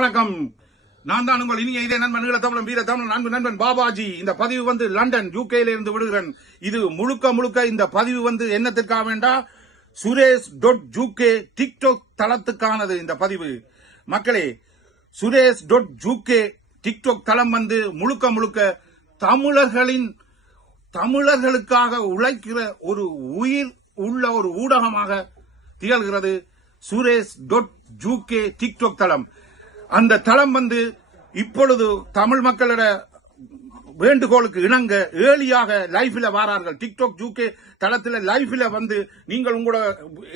வணக்கம். நான் தான் உங்கள் இனிய இதே நண்பன் ஈழ தமிழன் வீர தமிழன் அன்பு நண்பன் பாபாஜி. இந்த பதிவு வந்து லண்டன் யூகேல இருந்து விடுகிறேன். இது முழுக்க முழுக்க இந்த பதிவு வந்து என்னத்திற்காக வேண்டா? சுரேஷ் டொட் ஜூகே டிக்டாக் தளத்துக்கானது இந்த பதிவு. மக்களே சுரேஷ் டொட் ஜூகே டிக்டாக் தளம் வந்து முழுக்க முழுக்க தமிழர்களின் தமிழர்களுக்காக உழைக்கிற ஒரு உயிர் உள்ள ஒரு ஊடகமாக திகழ்கிறது. சுரேஷ் டொட் ஜூகே டிக்டாக் தளம். அந்த தளம் வந்து இப்பொழுது தமிழ் மக்களோட வேண்டுகோளுக்கு இணங்க ஏலியாக லைஃப்ல வாரார்கள். டிக்டாக் ஜூகே தளத்தில் லைஃப்ல வந்து நீங்கள் உங்களோட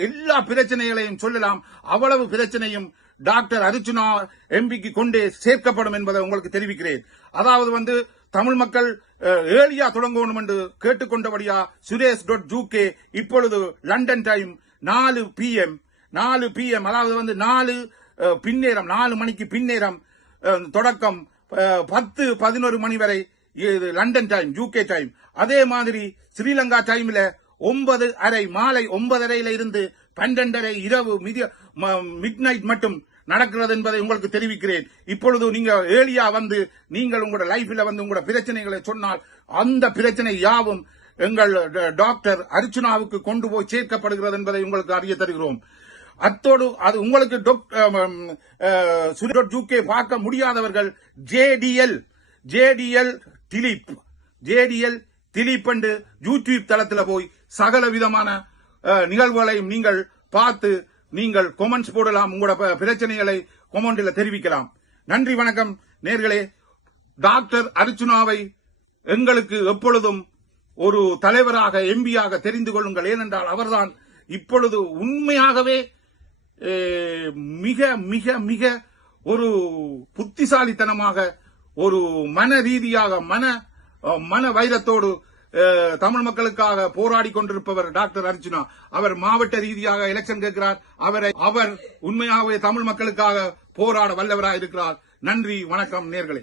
எல்லா பிரச்சனைகளையும் சொல்லலாம். அவ்வளவு பிரச்சனையும் டாக்டர் அர்ஜுனா எம்பிக்கு கொண்டே சேர்க்கப்படும் என்பதை உங்களுக்கு தெரிவிக்கிறேன். அதாவது வந்து தமிழ் மக்கள் ஏலியா தொடங்கணும் என்று கேட்டுக்கொண்டபடியா சுரேஷ் டாட் ஜூகே இப்பொழுது லண்டன் டைம் நாலு பிஎம் நாலு பிஎம் அதாவது வந்து நாலு பின்னேரம் நாலு மணிக்கு பின்னேரம் தொடக்கம் பத்து பதினோரு மணி வரை இது லண்டன் டைம் யூகே டைம் அதே மாதிரி ஸ்ரீலங்கா டைம்ல ஒன்பது அரை மாலை ஒன்பதரையில இருந்து பன்னெண்டரை இரவு மிட் நைட் மட்டும் நடக்கிறது என்பதை உங்களுக்கு தெரிவிக்கிறேன். இப்பொழுது நீங்க ஏழியா வந்து நீங்கள் உங்களோட லைஃப்ல வந்து உங்களோட பிரச்சனைகளை சொன்னால் அந்த பிரச்சனை யாவும் எங்கள் ட- டாக்டர் அர்ச்சுனாவுக்கு கொண்டு போய் சேர்க்கப்படுகிறது என்பதை உங்களுக்கு அறிய தருகிறோம். அத்தோடு அது உங்களுக்கு ஜூகே பார்க்க முடியாதவர்கள் JDL JDL Dileep JDL Dileep என்று யூடியூப் தளத்தில் போய் சகல விதமான நிகழ்வுகளையும் நீங்கள் பார்த்து நீங்கள் கொமெண்ட்ஸ் போடலாம். உங்களோட பிரச்சனைகளை கொமெண்டில் தெரிவிக்கலாம். நன்றி வணக்கம். நேர்களே டாக்டர் அர்ச்சுனாவை எங்களுக்கு எப்பொழுதும் ஒரு தலைவராக எம்பியாக தெரிந்து கொள்ளுங்கள். ஏனென்றால் அவர்தான் இப்பொழுது உண்மையாகவே மிக மிக மிக ஒரு புத்திசாலித்தனமாக ஒரு மன ரீதியாக மன மன வைரத்தோடு தமிழ் மக்களுக்காக போராடி கொண்டிருப்பவர் டாக்டர் அர்ஜுனா. அவர் மாவட்ட ரீதியாக எலெக்ஷன் கேட்கிறார். அவரை அவர் உண்மையாகவே தமிழ் மக்களுக்காக போராட வல்லவராக இருக்கிறார் நன்றி வணக்கம் நேர்களே.